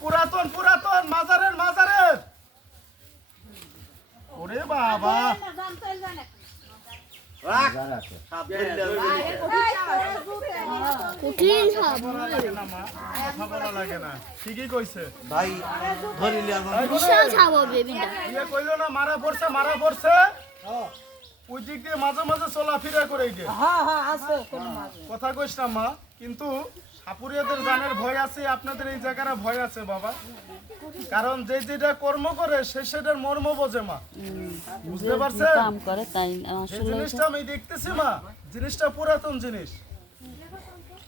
পুরাতন পুরাতন মাজারের মাজারের। ওরে বাবা লাগে না, ঠিকই কইছে ভাই। কইলো না মারা পড়ছে মারা পড়ছে, ওই দিক দিয়ে মাঝে মাঝে চলাফেরা করে কথা কইস না মা। কিন্তু সাপুরিয়াদের জানের ভয় আছে, আপনাদের এই জায়গাটা ভয় আছে বাবা। কারণ যে যেটা কর্ম করে সে সেটার মর্ম বোঝে মা, বুঝতে পারছেন? এই জিনিসটা আমি দেখতেছি মা, জিনিসটা পুরাতন জিনিস।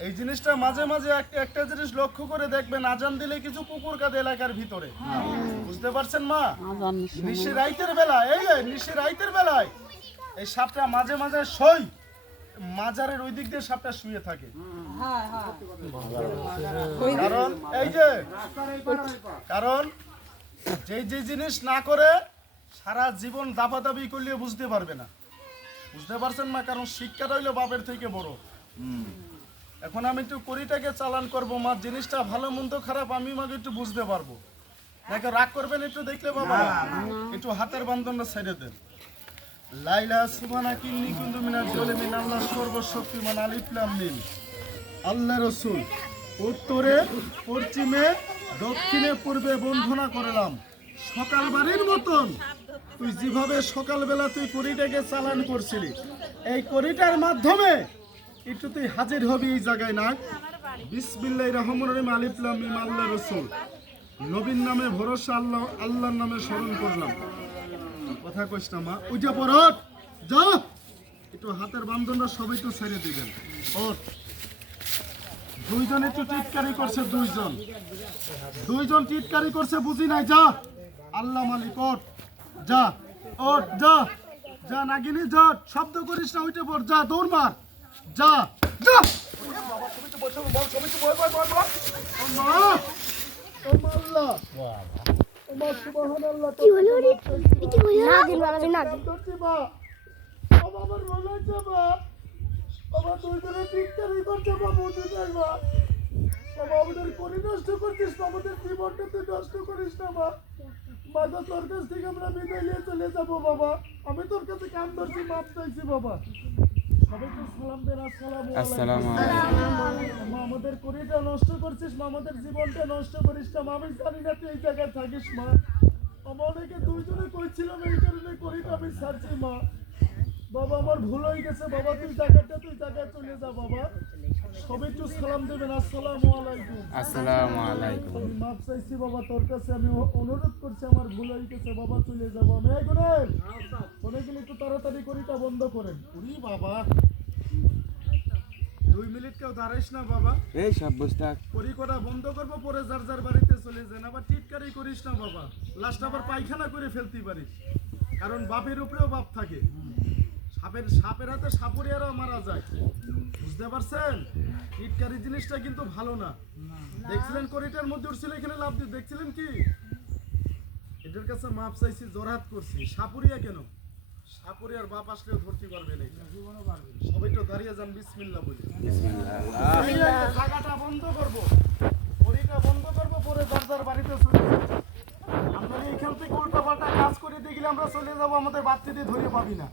এই জিনিসটা মাঝে মাঝে একটা জিনিস লক্ষ্য করে দেখবেন, আজান দিলে কিছু কুকুর কাঁদে এলাকার ভিতরে, বুঝতে পারছেন মা? নিশি রাইতের বেলায়, এই নিশি রাইতের বেলায় এই সাপটা মাঝে মাঝে সই মাজারের ওই দিক দিয়ে সাপটা শুয়ে থাকে। কারণ এই যে কারণ যে জিনিস না করে সারা জীবন দাবাদাবি করলে বুঝতে পারবে না, বুঝতে পারছেন মা? কারণ শিক্ষাটা হইলো বাপের থেকে বড়। এখন আমি একটু করিটাকে চালান করবো মা, জিনিসটা ভালো মন্দ খারাপ আমি মাকে একটু বুঝতে পারবো। দেখো রাগ করবেন একটু দেখলে বাবা, একটু হাতের বান্ধনটা ছেড়ে দেন। লাইলা সুবহানা কিন্নি কুনতু মিনাল জালিমিন, আল্লাহ সর্বশক্তিমান, আলিফ লাম মিম। আল্লাহ রাসূল উত্তরে পশ্চিমে দক্ষিণে পূর্বে বন্ধনা করলাম। সকালবাড়ির মতন তুই যেভাবে সকালবেলা তুই করিটাকে চালান করছিলি, এই করিটার মাধ্যমে একটু তুই হাজির হবি এই জায়গায় না। বিসমিল্লাহির রহমানির রহিম, আলিফ লাম মিম। আল্লাহ রাসূল নবীর নামে ভরসা, আল্লাহর নামে স্মরণ করলাম। কথা কইস না মা, উঠে পড় যা, একটু হাতের বান্ধনটা সবাই তো ছেড়ে দিবেন। ওঠ, দুইজন একটু টিটকারি করছে, দুইজন টিটকারি করছে, বুঝি নাই। যা আল্লাহ মালিক, ওঠ যা, ওঠ যা, যা নাগিনি যা, শব্দ করিস না, উঠে পড় যা, দৌড় মার যা যা। আমাদের জীবনটা তুই নষ্ট করিস না মা। বাবা তোর কাছ থেকে আমরা বিদায় নিয়ে চলে যাবো বাবা। আমি তোর কাছে কান ধরছি, মাপ চাইছি বাবা। সবাইকে সালাম দেন, আসসালামু আলাইকুম। মা আমাদের করিটা নষ্ট করছিস মা, আমাদের জীবনটা নষ্ট করিস না মা। আমি জানি না তুই এই জায়গায় থাকিস মা। আমার অনেকে দুইজনে কইছিলাম, এই কারণে করিটা আমি ছাড়ছি মা। বাবা আমার ভুল হয়ে গেছে বাবা, তুই জায়গায় চলে যা বাবা। সবাই একটু সালাম দেবেন, আসসালামু আলাইকুম। আসসালামু আলাইকুম। আমি মাপ চাইছি বাবা, তোর কাছে আমি অনুরোধ করছি, আমার ভুল হয়ে গেছে বাবা, চলে যাবো আমি। এই গুণেন ফোনে গেলে একটু তাড়াতাড়ি করিটা বন্ধ করেন। উরি বাবা 2 মিনিট কেউ দাঁড়াইস না বাবা, এই সব বস্তা করি করা বন্ধ করবো, পরে যার যার বাড়িতে চলে যান। আবার টিটকারি করিস না বাবা, লাস্ট আবার পায়খানা করে ফেলতে পারিস। কারণ বাপের উপরেও বাপ থাকে, সাপের হাতে সাপুরিয়ারাও মারা যায়, বুঝতে পারছেন? টিটকারি জিনিসটা কিন্তু ভালো না। দেখছিলেন করিটার মধ্যে উঠছিল, এখানে লাভ দিয়ে দেখছিলেন কি? এটার কাছে মাপ চাইছি, জোরহাত করছি। সাপুরিয়া কেন? সাপুরিয়ার বাপ আসলেও ধরতে পারবে না। সবাই তো দাঁড়িয়ে যান, বিসমিল্লাহ বলি। জায়গাটা বন্ধ করবো, করিটা বন্ধ করবো, পরে যার যার বাড়িতে চলে যাবো। আমরা এখান থেকে উল্টা পাল্টা কাজ করে দেখলে আমরা চলে যাবো, আমাদের বাচ্চাদের ধরে পাবি না।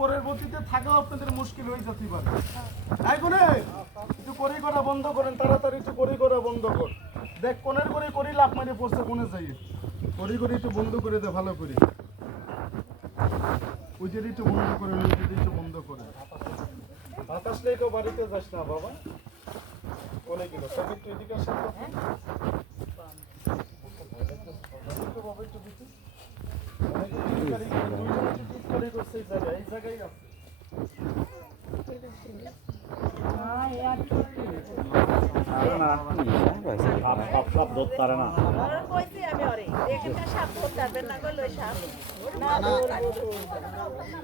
পরবর্তীতে থাকাও আপনাদের মুশকিল হয়ে যেতে পারে। তাই কোনে একটু করি করা বন্ধ করেন, তাড়াতাড়ি একটু করি করা বন্ধ কর। দেখ কোনের করি লাভ মারে পড়ছে, কোনে যাই করি একটু বন্ধ করে দে ভালো করে। ওই যে একটু বন্ধ করে, ওই যে একটু বন্ধ করে। বাতাস লেগে বাড়িতে যাস না বাবা। কোনে গেল সব একটু এদিকে আসেন বাবা, একটু দিচ্ছি। এই জায়গায় আছে।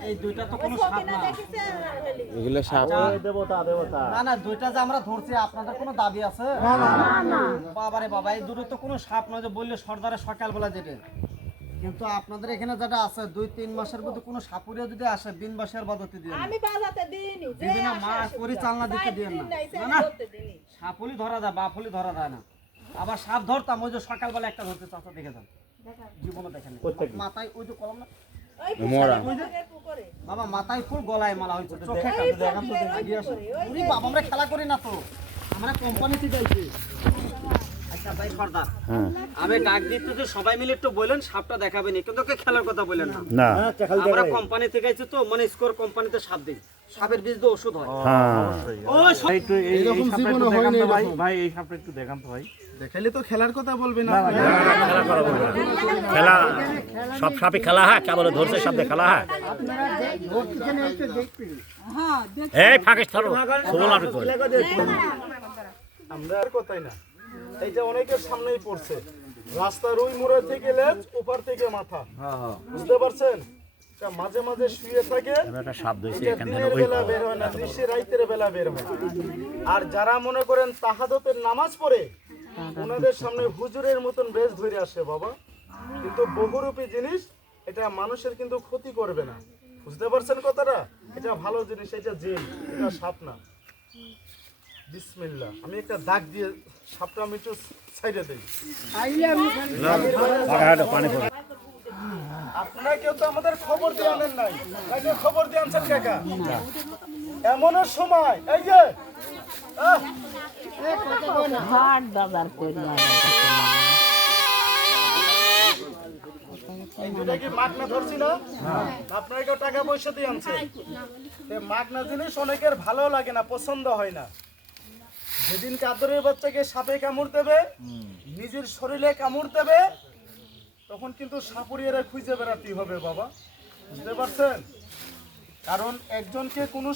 এই দুইটা তো কোনো সাপ না, এগুলো সাপ দেবতা। না না, দুইটা যে আমরা ধরছি আপনাদের কোনো দাবি আছে? বাবারে বাবা, এই দুটো তো কোনো সাপ নয় যে বললে সর্দারে সকালবেলা যেতে। কিন্তু আপনাদের এখানে যেটা আছে 2-3 মাসের মধ্যে কোনো সাপুরিয়া যদি আসে, দিন বাসের বাদতে দিয়ে আমি বাজাতে দিইনি, যে দিদি না মা, পরিচালনা দিতে দিয়ে না। না না, সাপলি ধরা যায়, বাফলি ধরা যায় না। আবার সাপ ধরতাম, ওই যে সকালবেলা একটা ধরতে চাচা দেখে যান, জীবনে দেখেন মাথায় ওই যে কলম না মোরা বাবা, মাথায় ফুল গলায় মালা হয়েছে, চোখে কাঁদে দেখাম তো দেখি আসো। উনি বাবা, আমরা খেলা করি না তো, আমরা কোম্পানিতে যাইছি। আচ্ছা ভাই সর্দার, আমি ডাক দিতে যে সবাই মিলে একটু বলেন সাপটা দেখাবেন, কিন্তু কে খেলার কথা বলেন না। না আমরা কোম্পানি থেকে আইছি তো, মানে স্কোর কোম্পানিতে সাপ দিই, সাপের বীজ দিয়ে ওষুধ হয়। ও একটু এইরকম জীবনে হয়নি ভাই। ভাই এই সাপটা একটু দেখান তো ভাই। দেখাইলে তো খেলার কথা বলবে না। খেলা সব সাপে খেলা হয়, কেবল ধরছে শব্দে খেলা হয়। এই পাকিস্তান আমরা আর কথাই না, এইটা অনেকের সামনেই পড়ছে। রাস্তার ওই মোড়ে থেকে লেজ, ওপার থেকে মাথা, বুঝতে পারছেন? এটা মাঝে মাঝে শুয়ে থাকে, একটা সাপ ধরছে এটা এখান দিনের থেকে ওই বেলা বের হয় না, নিশে রাইতের বেলা বের হয়। আর যারা মনে করেন তাহাজ্জুদের নামাজ পড়ে, ওনাদের সামনে হুজুরের মতন বেশ ধরে আসে বাবা, কিন্তু বহুরূপী জিনিস, এটা মানুষের কিন্তু ক্ষতি করবে না, বুঝতে পারছেন কথাটা? এটা ভালো জিনিস, এটা জিন, এটা সাপ না। বিসমিল্লাহ, আমি একটা দাগ দিয়ে সাপটা আমি একটু সাইডে দিই। পানি পড়ে। আপনারা কেউ তো আমাদের খবর দিয়ে আনেন নাই, নাকি খবর দিয়ে আনছেন কাকা? এমনও সময় এই যে হাট বাজার করি এই দুটা কি মাগনা ধরছি না? আপনারা কেউ টাকা পয়সা দিয়ে আনছেন? মাগনা জিনিস অনেকের ভালো লাগে না, পছন্দ হয় না। যেদিন কাদরের বাচ্চাকে সাপে কামড় দেবে, নিজের শরীরে কামড় দেবে, তখন কিন্তু সাপুরিয়ারা খুঁজে বেড়াতে হবে বাবা, বুঝতে পারছেন? কারণ একজনকে কোনো